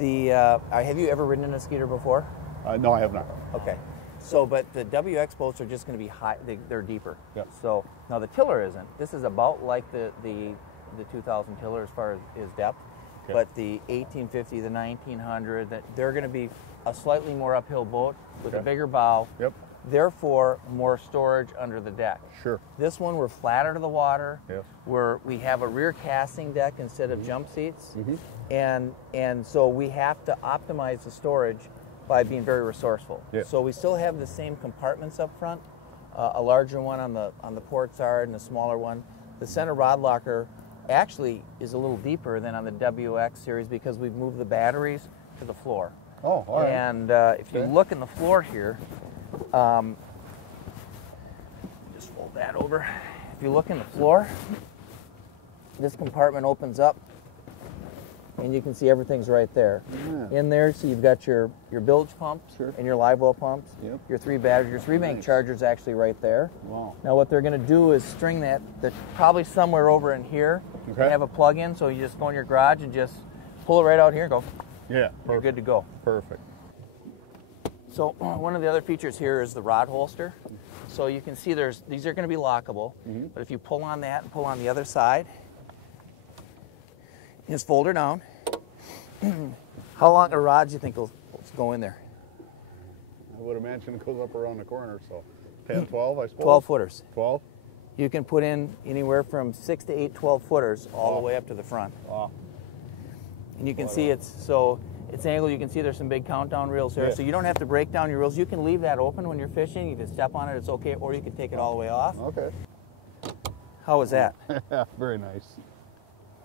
Have you ever ridden in a Skeeter before? No, I have not. Okay. So, but the WX boats are just going to be high. They're deeper. Yep. So now the tiller isn't. This is about like the 2000 tiller as far as depth. Okay. But the 1850, the 1900, they're going to be a slightly more uphill boat with a bigger bow. Yep. Therefore, more storage under the deck. Sure. This one, we're flatter to the water. Yes. We have a rear casting deck instead of jump seats. And so we have to optimize the storage by being very resourceful. Yeah. So we still have the same compartments up front, a larger one on the port side and a smaller one. The center rod locker actually is a little deeper than on the WX series because we've moved the batteries to the floor. Oh, all right. And if you look in the floor here, just fold that over. If you look in the floor, this compartment opens up and you can see everything's right there. Yeah. In there, so you've got your bilge pumps and your live well pumps, your 3 batteries, your 3-bank charger's actually right there. Wow. Now what they're going to do is string that probably somewhere over in here. Okay. They have a plug-in, so you just go in your garage and just pull it right out here and go. Yeah, perfect. You're good to go. Perfect. So one of the other features here is the rod holster. So you can see these are going to be lockable, but if you pull on that and pull on the other side, just fold her down. How long a rod do you think will go in there? I would imagine it goes up around the corner, so 10, 12, I suppose? 12 footers. 12? You can put in anywhere from 6 to 8 12 footers all the way up to the front. Wow. And you can see it's angled. You can see there's some big countdown reels there, so you don't have to break down your reels. You can leave that open when you're fishing. You can step on it, it's okay, or you can take it all the way off. Okay. How was that? Very nice.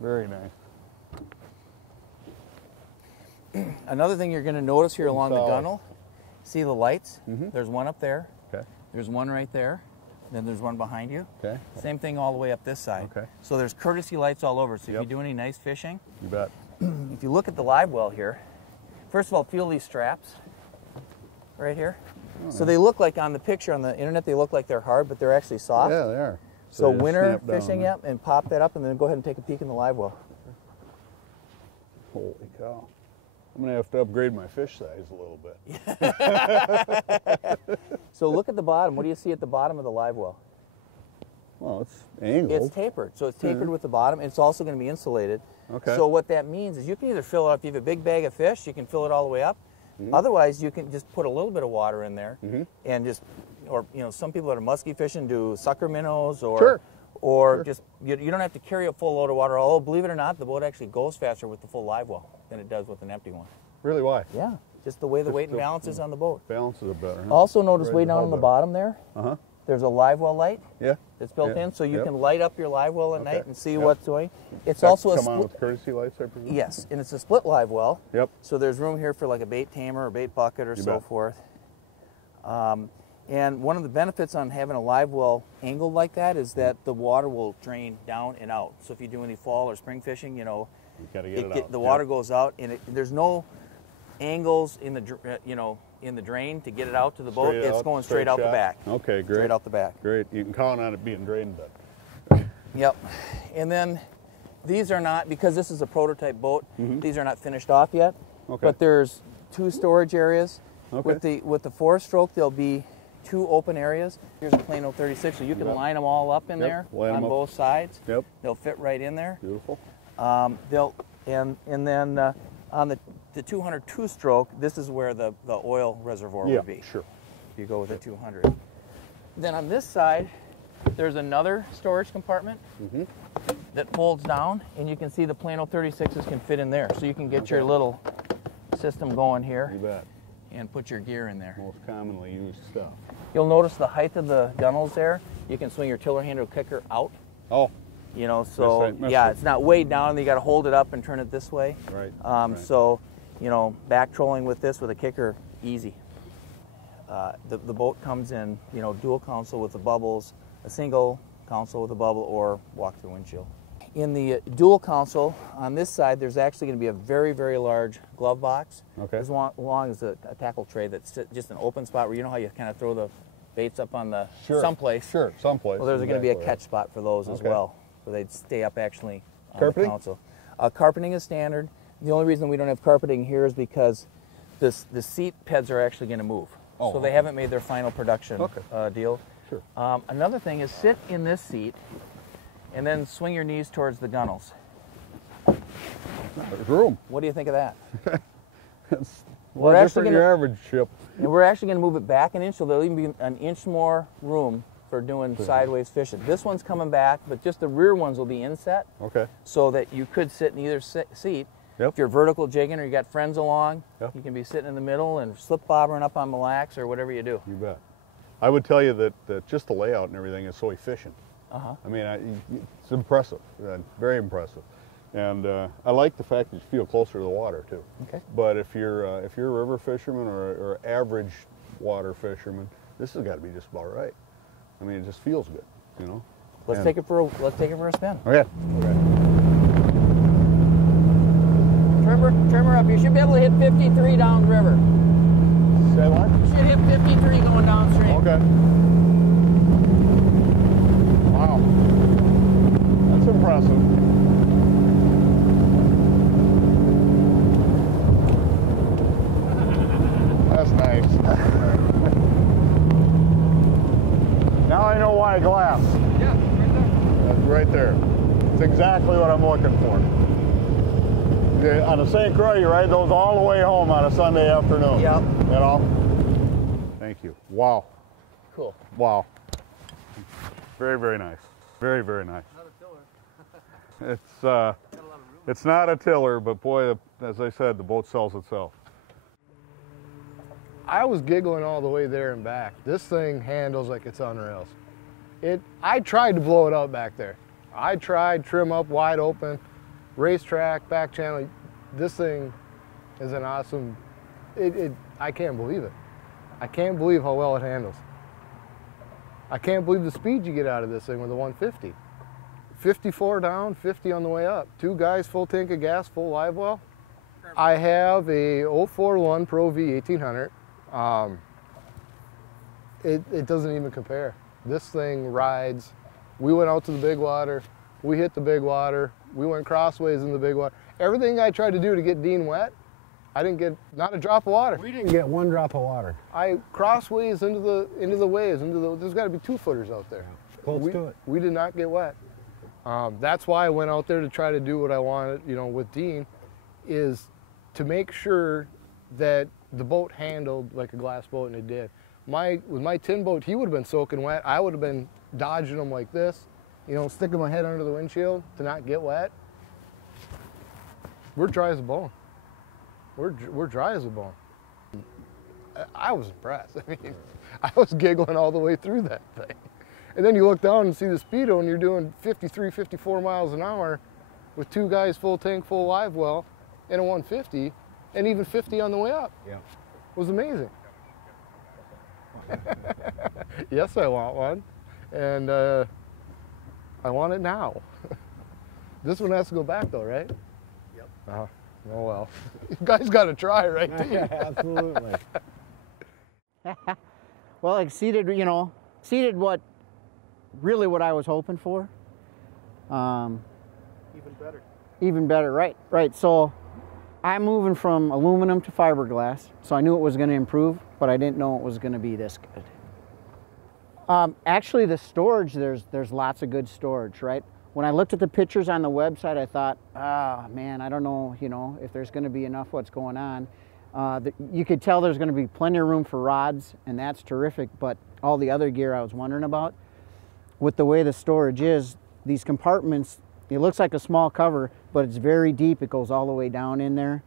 Very nice. Another thing you're going to notice here along the gunnel, see the lights? There's one up there. Okay. There's one right there. Then there's one behind you. Okay. Same thing all the way up this side. Okay. So there's courtesy lights all over. So if you do any nice fishing, you bet. If you look at the live well here, first of all, feel these straps right here. So they look like on the picture on the internet, they look like they're hard, but they're actually soft. Yeah, they are. So winter fishing, and pop that up, and then go ahead and take a peek in the live well. Holy cow. I'm going to have to upgrade my fish size a little bit. So look at the bottom. What do you see at the bottom of the live well? Well, it's angled. It's tapered. So it's tapered with the bottom. It's also going to be insulated. Okay. So what that means is you can either fill it up. If you have a big bag of fish, you can fill it all the way up. Otherwise, you can just put a little bit of water in there and just, or some people that are musky fishing do sucker minnows or just, you don't have to carry a full load of water. Although, believe it or not, the boat actually goes faster with the full live well than it does with an empty one. Really? Why? Yeah, just the way the weight and balance is on the boat. Balances are better. Huh? Also notice way down on the bottom there, there's a live well light that's built in, so you can light up your live well at night and see what's doing. It's also a come on with courtesy lights, I presume? Yes, and it's a split live well. Yep. So there's room here for like a bait tamer or bait bucket or so forth. And one of the benefits on having a live well angled like that is that the water will drain down and out. So if you do any fall or spring fishing, you gotta get it out. The water goes out, and there's no angles in the in the drain to get it out to the boat. It's going straight out the back. Okay, great. Straight out the back. Great. You can count on it being drained. Yep. And then these are not, because this is a prototype boat. These are not finished off yet. Okay. But there's 2 storage areas. Okay. With the 4-stroke, there'll be 2 open areas. Here's a plain 036, so you can line them all up in there on both sides. Yep. They'll fit right in there. Beautiful. And then on the 202-stroke, this is where the oil reservoir would be. Sure. You go with the 200. Then on this side, there's another storage compartment that folds down, and you can see the plain 036s can fit in there. So you can get your little system going here. You bet. And put your gear in there. Most commonly used stuff. You'll notice the height of the gunnels there. You can swing your tiller handle kicker out. Oh. So it's not way down. You got to hold it up and turn it this way. Right. So, back trolling with this with a kicker, easy. The boat comes in, dual console with the bubbles, a single console with a bubble, or walk-through windshield. In the dual console, on this side, there's actually going to be a very, very large glove box. Okay. As long as a tackle tray that's just an open spot where you know how you kind of throw the baits up on the someplace. Sure, someplace. Well, there's going to be a catch spot for those as well, so they'd stay up actually on the console. Carpeting is standard. The only reason we don't have carpeting here is because the seat pads are actually going to move. Oh, so they haven't made their final production deal. Sure. Another thing is sit in this seat and then swing your knees towards the gunnels. There's room. What do you think of that? It's We're more actually different than your average ship. And we're actually going to move it back an inch, so there'll even be an inch more room for doing sideways fishing. This one's coming back, but just the rear ones will be inset. Okay. So that you could sit in either seat. Yep. If you're vertical jigging or you got friends along, Yep. you can be sitting in the middle and slip bobbering up on Mille Lacs or whatever you do. You bet. I would tell you that just the layout and everything is so efficient. Uh-huh. I mean, it's impressive, very impressive. And I like the fact that you feel closer to the water too. Okay. But if you're a river fisherman or average water fisherman, this has got to be just about right. I mean, it just feels good, you know. Let's take it for a spin. Okay. Trim her up. You should be able to hit 53 downriver. Say what? You should hit 53 going downstream. Okay. Wow. That's impressive. That's nice. Now I know why glass. Yeah, right there. That's right there. It's exactly what I'm looking for. On a St. Croix, you ride those all the way home on a Sunday afternoon. Yep. You know? Thank you. Wow. Cool. Wow. Very, very nice. Very, very nice. Not a tiller. It's not a tiller, but boy, as I said, the boat sells itself. I was giggling all the way there and back. This thing handles like it's on rails. I tried to blow it out back there. I tried, trim up wide open, racetrack, back channel. This thing is an awesome, I can't believe it. I can't believe how well it handles. I can't believe the speed you get out of this thing with a 150. 54 down, 50 on the way up. 2 guys, full tank of gas, full live well. I have a 041 Pro V 1800. It doesn't even compare. This thing rides. We went out to the big water. We hit the big water. We went crossways in the big water. Everything I tried to do to get Dean wet, I didn't get not a drop of water. We didn't get one drop of water. I crossways into the waves, there's got to be 2 footers out there. Close to it. We did not get wet. That's why I went out there to try to do what I wanted, you know, with Dean, is to make sure that the boat handled like a glass boat, and it did. With my tin boat, he would have been soaking wet. I would have been dodging him like this, you know, sticking my head under the windshield to not get wet. We're dry as a bone. We're dry as a bone. I was impressed. I mean, I was giggling all the way through that thing. And then you look down and see the speedo, and you're doing 53, 54 miles an hour with 2 guys, full tank, full live well, and a 150, and even 50 on the way up. Yeah. It was amazing. Yes, I want one, and I want it now. This one has to go back though, right? Yep. Oh well. You guys got to try, right? Yeah, absolutely. Well, it exceeded, you know, what I was hoping for. Even better. Even better, right. So I'm moving from aluminum to fiberglass, so I knew it was going to improve, but I didn't know it was going to be this good. Actually, the storage, there's lots of good storage, right? When I looked at the pictures on the website, I thought, man, I don't know, you know, if there's going to be enough what's going on. You could tell there's going to be plenty of room for rods, and that's terrific, but all the other gear I was wondering about, with the way the storage is, these compartments, it looks like a small cover, but it's very deep. It goes all the way down in there.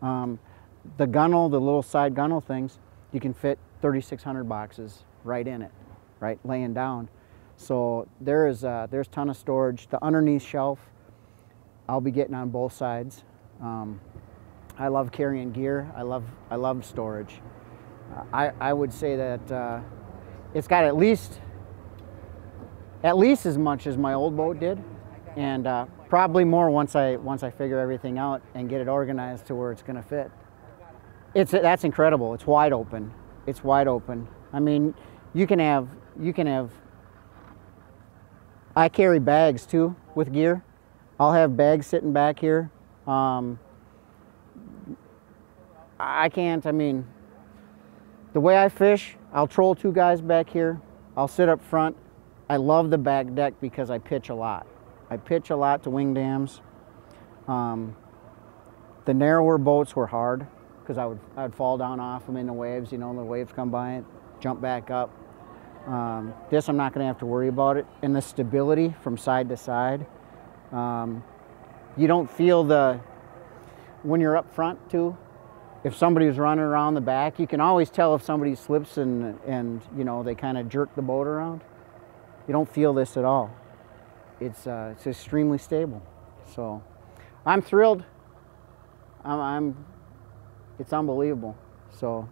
The gunnel, the little side gunnel things, you can fit 3,600 boxes right in it, right, laying down. So there's a ton of storage. The underneath shelf, I'll be getting on both sides. I love carrying gear. I love storage. I would say that it's got at least as much as my old boat did, and probably more once I figure everything out and get it organized to where it's going to fit. That's incredible. It's wide open. It's wide open. I mean, you can have. I carry bags too with gear. I'll have bags sitting back here. I can't, I mean, the way I fish, I'll troll 2 guys back here. I'll sit up front. I love the back deck because I pitch a lot. I pitch a lot to wing dams. The narrower boats were hard because I would fall down off them in the waves. You know, the waves come by and jump back up. This, I'm not going to have to worry about it. And the stability from side to side. You don't feel when you're up front too, if somebody's running around the back, you can always tell if somebody slips and you know, they kind of jerk the boat around. You don't feel this at all. It's extremely stable. So I'm thrilled. It's unbelievable. So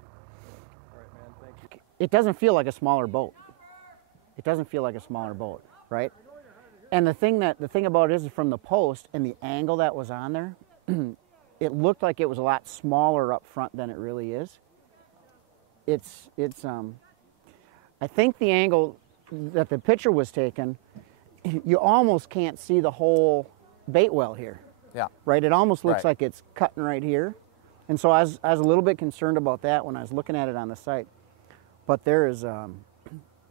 it doesn't feel like a smaller boat. It doesn't feel like a smaller boat, right? And the thing about it is from the post and the angle that was on there, it looked like it was a lot smaller up front than it really is. I think the angle that the picture was taken, you almost can't see the whole bait well here. Yeah. Right? It almost looks Right. like it's cutting right here. And so I was a little bit concerned about that when I was looking at it on the site. But there's a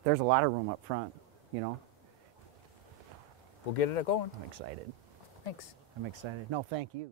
lot of room up front, you know. We'll get it going. I'm excited. Thanks. I'm excited. No, thank you.